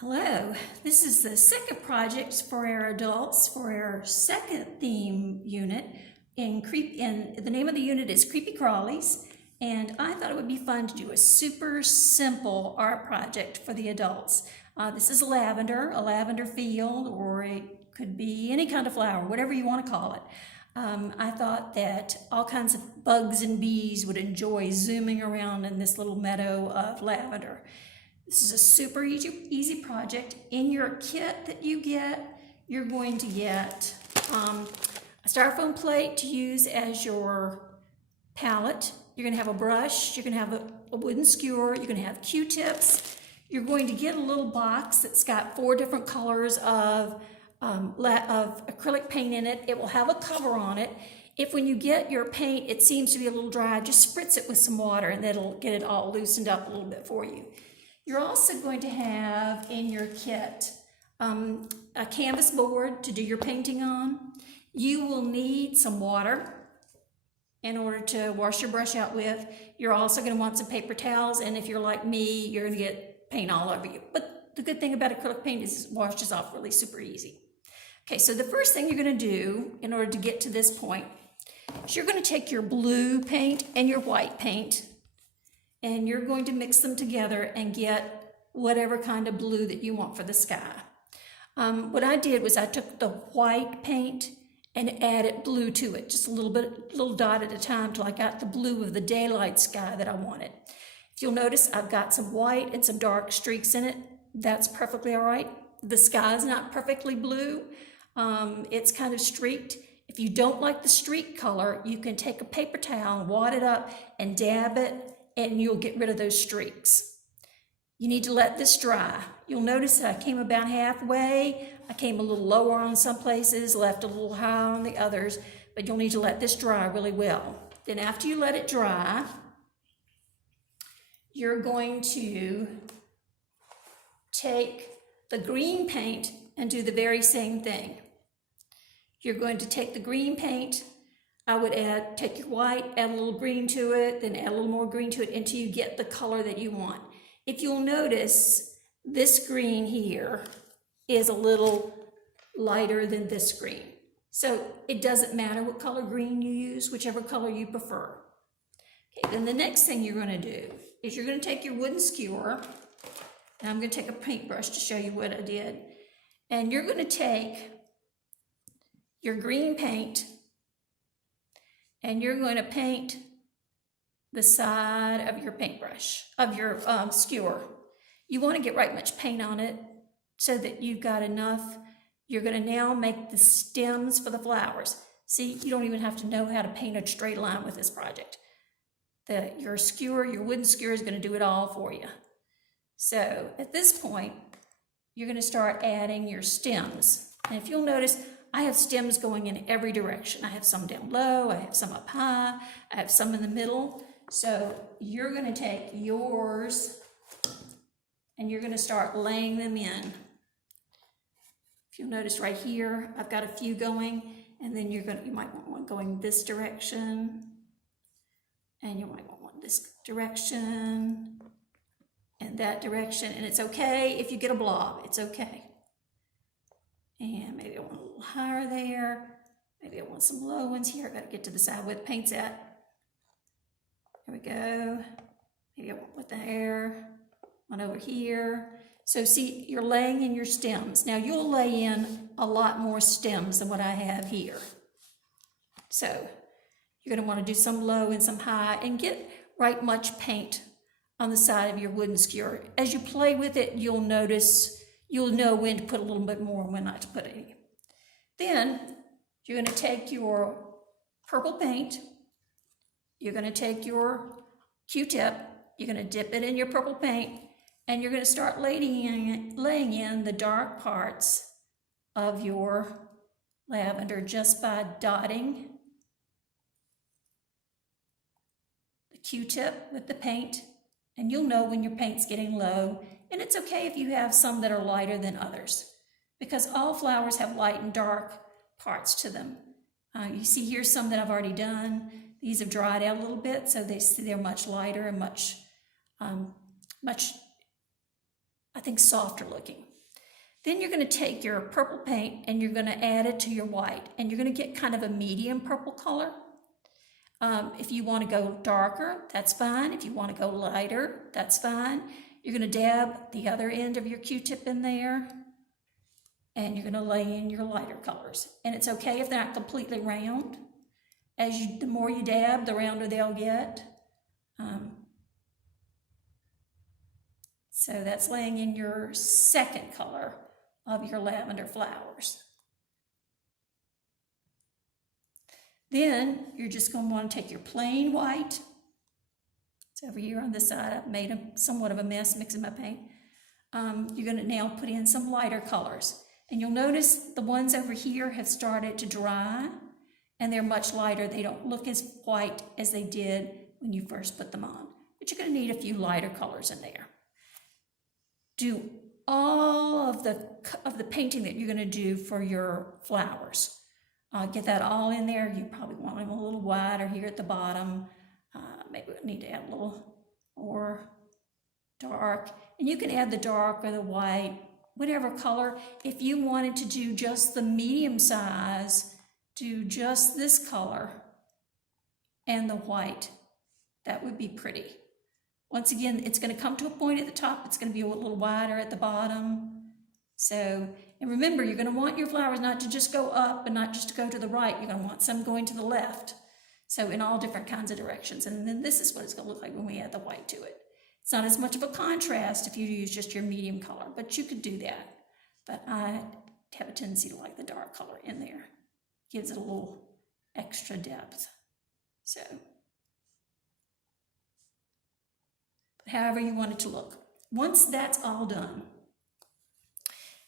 Hello, this is the second project for our adults for our second theme unit. The name of the unit is Creepy Crawlies, and I thought it would be fun to do a super simple art project for the adults. This is a lavender field, or it could be any kind of flower, whatever you want to call it. I thought that all kinds of bugs and bees would enjoy zooming around in this little meadow of lavender. This is a super easy project. In your kit that you get, you're going to get a styrofoam plate to use as your palette. You're going to have a brush. You're going to have a wooden skewer. You're going to have Q-tips. You're going to get a little box that's got 4 different colors of acrylic paint in it. It will have a cover on it. If when you get your paint, it seems to be a little dry, just spritz it with some water and that'll get it all loosened up a little bit for you. You're also going to have in your kit a canvas board to do your painting on. You will need some water in order to wash your brush out with. You're also going to want some paper towels, and if you're like me, you're going to get paint all over you. But the good thing about acrylic paint is it washes off really super easy. Okay, so the first thing you're going to do in order to get to this point is you're going to take your blue paint and your white paint, and you're going to mix them together and get whatever kind of blue that you want for the sky. What I did was I took the white paint and added blue to it, just a little dot at a time, till I got the blue of the daylight sky that I wanted. If you'll notice, I've got some white and some dark streaks in it. That's perfectly all right. The sky is not perfectly blue. It's kind of streaked. If you don't like the streak color, you can take a paper towel, wad it up, and dab it, and you'll get rid of those streaks. You need to let this dry. You'll notice that I came about halfway. I came a little lower on some places, left a little high on the others, but you'll need to let this dry really well. Then after you let it dry, you're going to take the green paint and do the very same thing. You're going to take the green paint, I would take your white, add a little green to it, then add a little more green to it until you get the color that you want. If you'll notice, this green here is a little lighter than this green. So it doesn't matter what color green you use, whichever color you prefer. Okay, then the next thing you're going to do is you're going to take your wooden skewer, and I'm going to take a paintbrush to show you what I did, and you're going to take your green paint and you're going to paint the side of your paintbrush, of your skewer. You want to get right much paint on it so that you've got enough. You're going to now make the stems for the flowers. See, you don't even have to know how to paint a straight line with this project. Your wooden skewer is going to do it all for you. So at this point, you're going to start adding your stems. And if you'll notice, I have stems going in every direction. I have some down low, I have some up high, I have some in the middle. So you're going to take yours and you're going to start laying them in. If you'll notice right here, I've got a few going, and then you might want one going this direction, and you might want one this direction, and that direction. And it's okay if you get a blob, it's okay. And maybe I want a little higher there. Maybe I want some low ones here. I've got to get to the side where the paint's at. There we go. Maybe I want one there, one over here. So see, you're laying in your stems. Now you'll lay in a lot more stems than what I have here. So you're going to want to do some low and some high and get right much paint on the side of your wooden skewer. As you play with it, you'll know when to put a little bit more and when not to put any. Then you're going to take your purple paint, you're going to take your Q-tip, you're going to dip it in your purple paint, and you're going to start laying in the dark parts of your lavender just by dotting the Q-tip with the paint, and you'll know when your paint's getting low. And it's okay if you have some that are lighter than others, because all flowers have light and dark parts to them. You see here some that I've already done. These have dried out a little bit, so they're much lighter and much, I think, softer looking. Then you're going to take your purple paint and you're going to add it to your white, and you're going to get kind of a medium purple color. If you want to go darker, that's fine. If you want to go lighter, that's fine. You're going to dab the other end of your Q-tip in there, and you're going to lay in your lighter colors. And it's okay if they're not completely round. The more you dab, the rounder they'll get. So that's laying in your second color of your lavender flowers. Then you're just going to want to take your plain white. It's over here on this side. I've made somewhat of a mess mixing my paint. You're going to now put in some lighter colors. And you'll notice the ones over here have started to dry, and they're much lighter. They don't look as white as they did when you first put them on. But you're going to need a few lighter colors in there. Do all of the painting that you're going to do for your flowers. Get that all in there. You probably want them a little wider here at the bottom. Maybe we need to add a little more dark. And you can add the dark or the white, whatever color. If you wanted to do just the medium size, do just this color and the white. That would be pretty. Once again, it's going to come to a point at the top. It's going to be a little wider at the bottom. So, and remember, you're going to want your flowers not to just go up and not just to go to the right. You're going to want some going to the left. So in all different kinds of directions. And then this is what it's going to look like when we add the white to it. It's not as much of a contrast if you use just your medium color, but you could do that. But I have a tendency to like the dark color in there. Gives it a little extra depth. So, but however you want it to look. Once that's all done,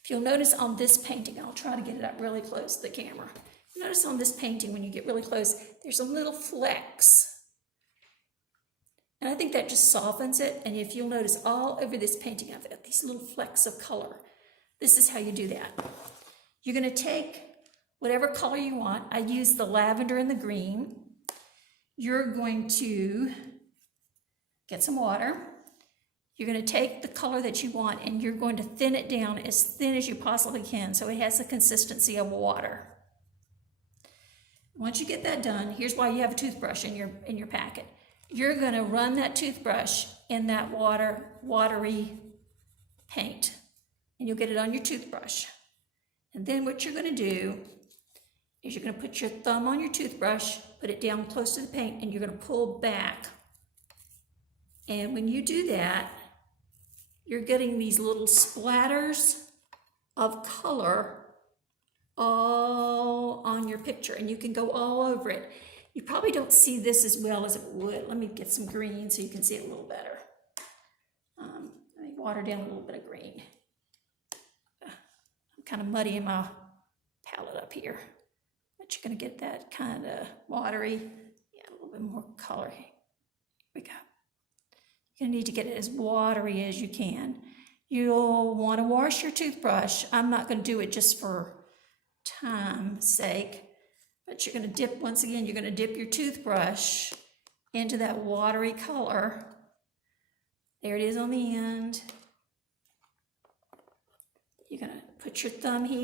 if you'll notice on this painting, I'll try to get it up really close to the camera. Notice on this painting, when you get really close, there's a little flecks. And I think that just softens it. And if you'll notice all over this painting, I've got these little flecks of color. This is how you do that. You're going to take whatever color you want. I use the lavender and the green. You're going to get some water. You're going to take the color that you want and you're going to thin it down as thin as you possibly can so it has the consistency of water. Once you get that done, here's why you have a toothbrush in your packet. You're going to run that toothbrush in that watery paint, and you'll get it on your toothbrush. And then what you're going to do is you're going to put your thumb on your toothbrush, put it down close to the paint, and you're going to pull back. And when you do that, you're getting these little splatters of color all on your picture, and you can go all over it. You probably don't see this as well as it would. Let me get some green so you can see it a little better. Let me water down a little bit of green. I'm kind of muddying my palette up here, but you're going to get that kind of watery, a little bit more color. Here we go. You're going to need to get it as watery as you can. You'll want to wash your toothbrush. I'm not going to do it just for time's sake, but you're going to dip, once again, you're going to dip your toothbrush into that watery color. There it is on the end. You're going to put your thumb here.